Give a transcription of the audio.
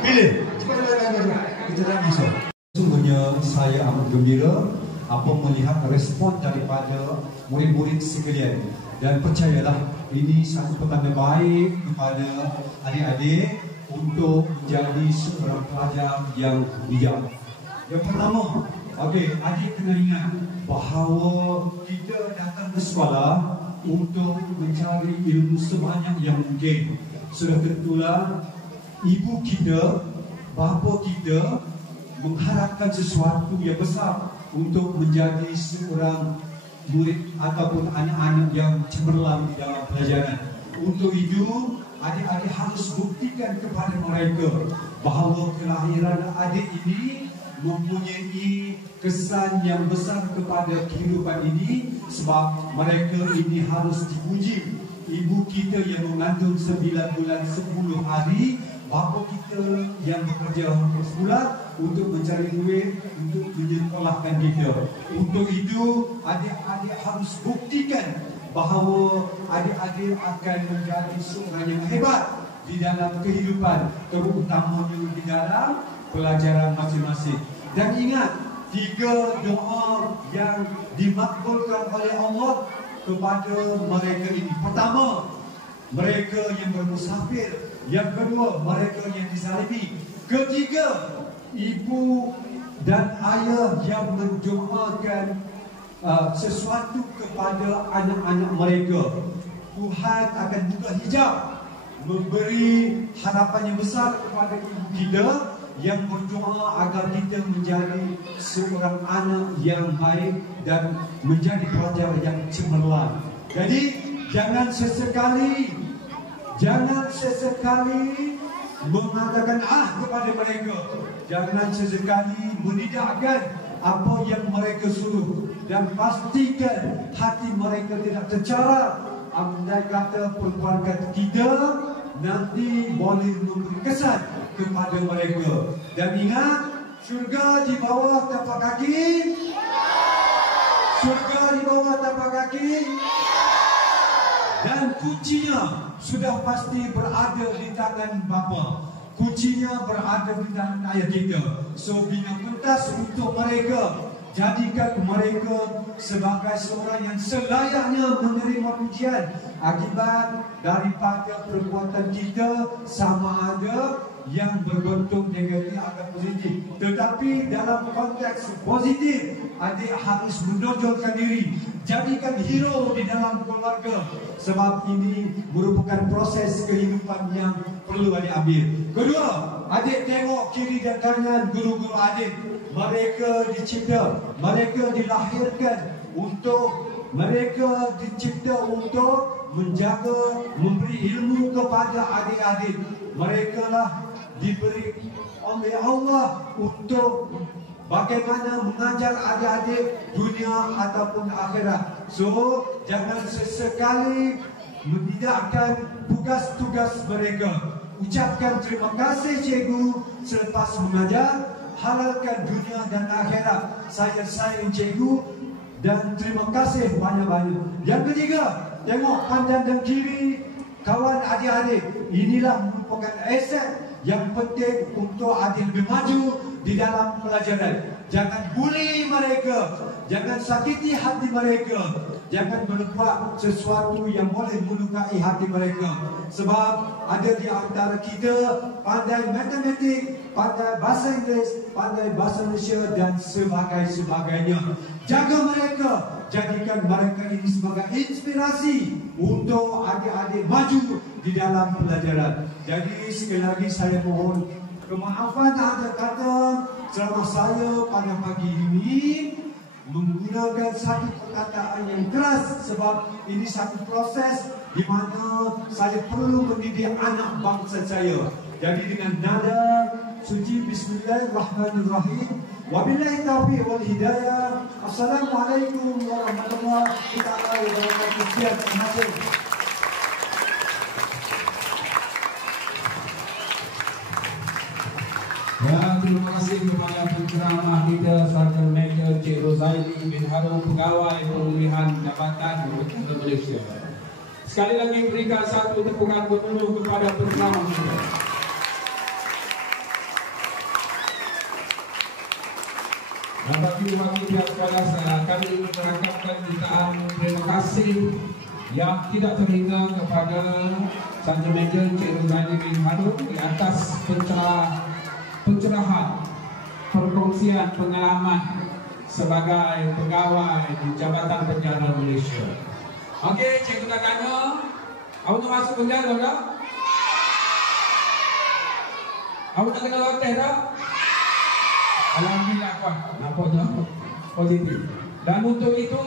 Pilih. Kita dah masuk. Sungguhnya saya amat gembira apa melihat respon daripada murid-murid sekalian, dan percayalah ini satu petanda baik kepada adik-adik untuk menjadi seorang pelajar yang bijak. Yang pertama, adik kena ingat bahawa kita datang ke sekolah untuk mencari ilmu sebanyak yang mungkin. Sudah tentulah ibu kita, bapa kita mengharapkan sesuatu yang besar untuk menjadi seorang murid ataupun anak-anak yang cemerlang di dalam pelajaran. Untuk itu, adik-adik harus buktikan kepada mereka bahawa kelahiran adik ini mempunyai kesan yang besar kepada kehidupan ini, sebab mereka ini harus dipuji. Ibu kita yang mengandung 9 bulan 10 hari, bapa kita yang bekerja bersebulan untuk mencari duit untuk menyekolahkan kita. Untuk itu, adik-adik harus buktikan bahawa adik-adik akan menjadi seorang yang hebat di dalam kehidupan, terutamanya di dalam pelajaran masing-masing. Dan ingat, 3 doa yang dimakbulkan oleh Allah kepada mereka ini. Pertama, mereka yang bermusafir. Yang kedua, mereka yang dizalimi. Ketiga, ibu dan ayah yang mendoakan sesuatu kepada anak-anak mereka. Tuhan akan buka hijab, memberi harapan yang besar kepada ibu kita yang berdoa agar kita menjadi seorang anak yang baik dan menjadi pelajar yang cemerlang. Jadi jangan sesekali mengatakan kepada mereka. Jangan sesekali menidakkan apa yang mereka suruh, dan pastikan hati mereka tidak tercara. Andai kata perbuatan kita nanti boleh memberi kesan kepada mereka. Dan ingat, syurga di bawah tapak kaki. Syurga di bawah tapak kaki. Dan kuncinya sudah pasti berada di tangan bapa. Kuncinya berada di tangan ayah kita. So, bina tuntas untuk mereka. Jadikan mereka sebagai seorang yang selayaknya menerima pujian akibat daripada perbuatan kita, sama ada yang berbentuk negatif atau positif. Tetapi dalam konteks positif, adik harus menonjolkan diri, jadikan hero di dalam keluarga, sebab ini merupakan proses kehidupan yang perlu adik ambil. Kedua, adik tengok kiri dan kanan guru-guru adik. Mereka dicipta, mereka dilahirkan untuk, mereka dicipta untuk menjaga, memberi ilmu kepada adik-adik. Mereka lah diberi oleh Allah untuk bagaimana mengajar adik-adik dunia ataupun akhirat. So, jangan sesekali menidakkan tugas-tugas mereka. Ucapkan terima kasih cikgu selepas mengajar. Halalkan dunia dan akhirat. Saya sayang cikgu dan terima kasih banyak-banyak. Yang ketiga, tengok kanan dan kiri kawan adik-adik. Inilah merupakan aset yang penting untuk adik lebih maju di dalam pelajaran. Jangan bully mereka, jangan sakiti hati mereka, jangan berbuat sesuatu yang boleh melukai hati mereka. Sebab ada di antara kita pandai matematik, pandai bahasa Inggeris, pandai bahasa Malaysia dan sebagainya. Jaga mereka, jadikan mereka ini sebagai inspirasi untuk adik-adik maju di dalam pelajaran. Jadi sekali lagi saya mohon kemaafan ada kata selama saya pada pagi ini menggunakan satu perkataan yang keras, sebab ini satu proses di mana saya perlu mendidik anak bangsa saya. Jadi dengan nada suci Bismillahirrahmanirrahim. Wabillahi taufiq wal hidayah. Assalamualaikum warahmatullahi wabarakatuh. Terima kasih. Ya, terima kasih kepada penceramah kita Sarjana Major Cik Rozaili bin Harun, Pegawai Pemulihan Jabatan Negara Malaysia. Sekali lagi berikan satu tepukan berpenuh kepada penceramah kita. wakil-wakil pihak sekolah, kami mengucapkan jutaan terima kasih yang tidak terhingga kepada Sarjana Major Encik Rozaini bin Harun di atas pencerahan, perkongsian pengalaman sebagai pegawai di Jabatan Penjara Malaysia. Okey, cikgu nak tanya, awak nak masuk penjara tak? Awak nak kena rotes tak? Alhamdulillah kuat. Nampaknya positif. Dan untuk itu